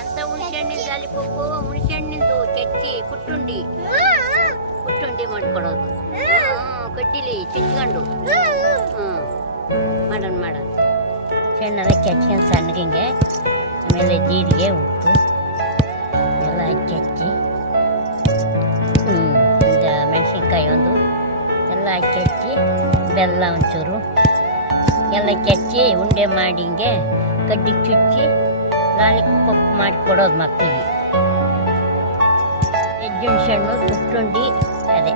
ఎంత ಹುಣಸೆಹಣ್ಣಿನ ಗಾಲಿಪಪ್ಪು ಹುಣಸೆಹಣ್ಣಿಂದು ಚಚ್ಚಿ ಕುಟ್ಟುಂಡಿ ಮಾಡ್ಕೊಡೋದು ಕಡ್ಡಿಲಿ ಚಚ್ಕೊಂಡು ಮಾಡೋಣ ಹುಣಸೆಹಣ್ಣೆಲ್ಲ ಚಚ್ಕೊಂಡು ಸಣ್ಣಗೆ ಆಮೇಲೆ ಜೀರಿಗೆ ಉಪ್ಪು ಎಲ್ಲ ಹಚ್ಚಿ ಒಂದು ಮೆಣಸಿನ್ಕಾಯಿ ಒಂದು ಎಲ್ಲ ಹಚ್ಚಿ ಬೆಲ್ಲ ಒಂಚೂರು ಎಲ್ಲ ಚಚ್ಚಿ ಉಂಡೆ ಮಾಡಿ ಹಿಂಗೆ ಕಡ್ಡಿಗೆ ಚುಚ್ಚಿ ಲಾಲಿಪಪ್ ಮಾಡಿ ಕೊಡೋದು ಮಕ್ಕಳಿಗೆ. ಹುಣಸೆಹಣ್ಣು ತುಟ್ಟುಂಡಿ ಅದೇ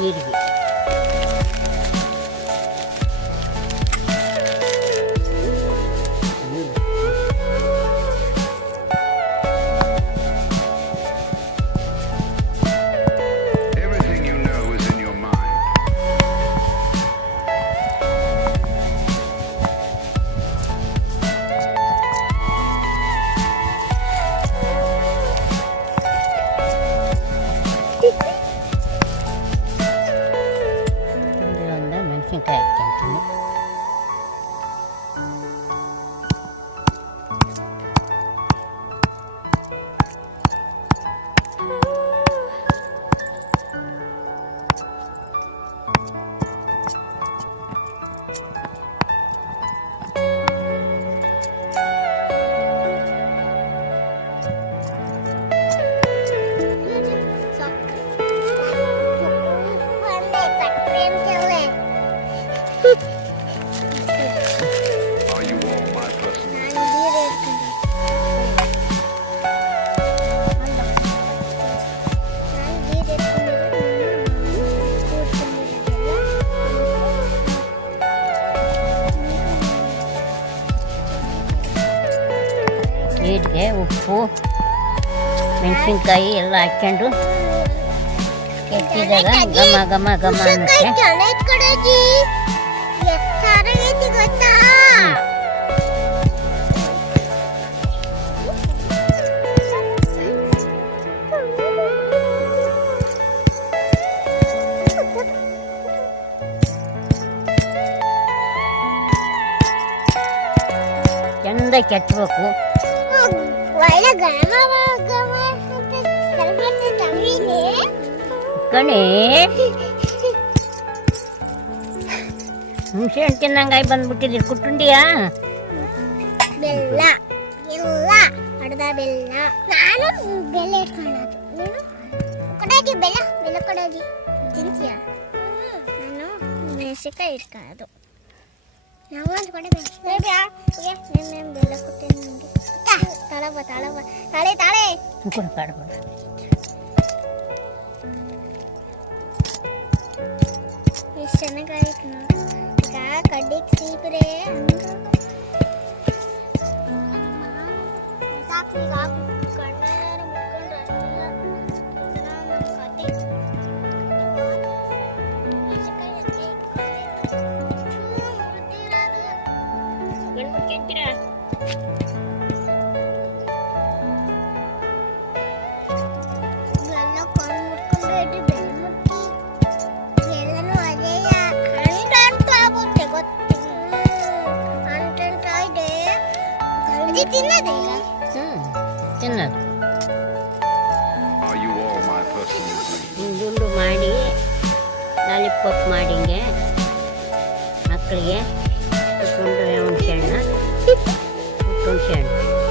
ಜೀರಿಗೆ ಮೆಣಸಿನ್ಕಾಯಿ ಹಾಕ್ಕೊಂತೀನಿ. ಜೀರಿಗೆ ಉಪ್ಪು ಮೆಣಸಿನ್ಕಾಯಿ ಎಲ್ಲ ಹಾಕ್ಕೊಂಡು ಕೆತ್ತಿದಾಗ ಘಮ ಅನ್ನುತ್ತೆ. ಚಂದ ಕೆತ್ತಬೇಕು. ಕಣೆ ಹುಣಸೆಹಣ್ಣು ತಿನ್ನಂಗಾಯಿ ಬಂದ್ಬಿಟ್ಟಿದ್ದೀರಿ. ಕುಟ್ಟುಂಡಿಯಾ ಬೆಲ್ಲ ಇಲ್ಲ ಅರ್ಧ ಬೆಲ್ಲ. ನಾನು ಬೆಲ್ಲ ಇಟ್ಕೊಳ್ಳೋದು, ನೀನು ಕೊಡೋದಿ ಬೆಲ್ಲ ಕೊಡೋದಿ ತಿಂತೀಯ. ನಾನು ಮೆಣಸಿನ್ಕಾಯಿ ಇಟ್ಕೊಳ್ಳೋದು. ನಾವು ಒಂದು ಕಡೆ ಬೆಲ್ಲ ಕೊಟ್ಟೇನೆ ನಿಮಗೆ. ತಾಳೆ ಎಷ್ಟು ಚೆನ್ನಾಗಾಯ್ತು ನೋಡಿ. ಈಗ ಕಡ್ಡಿಗೆ ಸೀಪ್ರೆ ಸಾಕು. ಈಗ ಕಣ್ಣಾರ ಮುಟ್ಕೊಂಡ್ರೆ ಅಷ್ಟೆಲ್ಲ ನಮ್ಮ ಕತೆ. ತಿನ್ನೋದು ಗುಂಡು ಮಾಡಿ ಲಾಲಿಪಪ್ ಮಾಡಿ ಹಿಂಗೆ ಮಕ್ಕಳಿಗೆ ಹುಣಸೆಹಣ್ಣು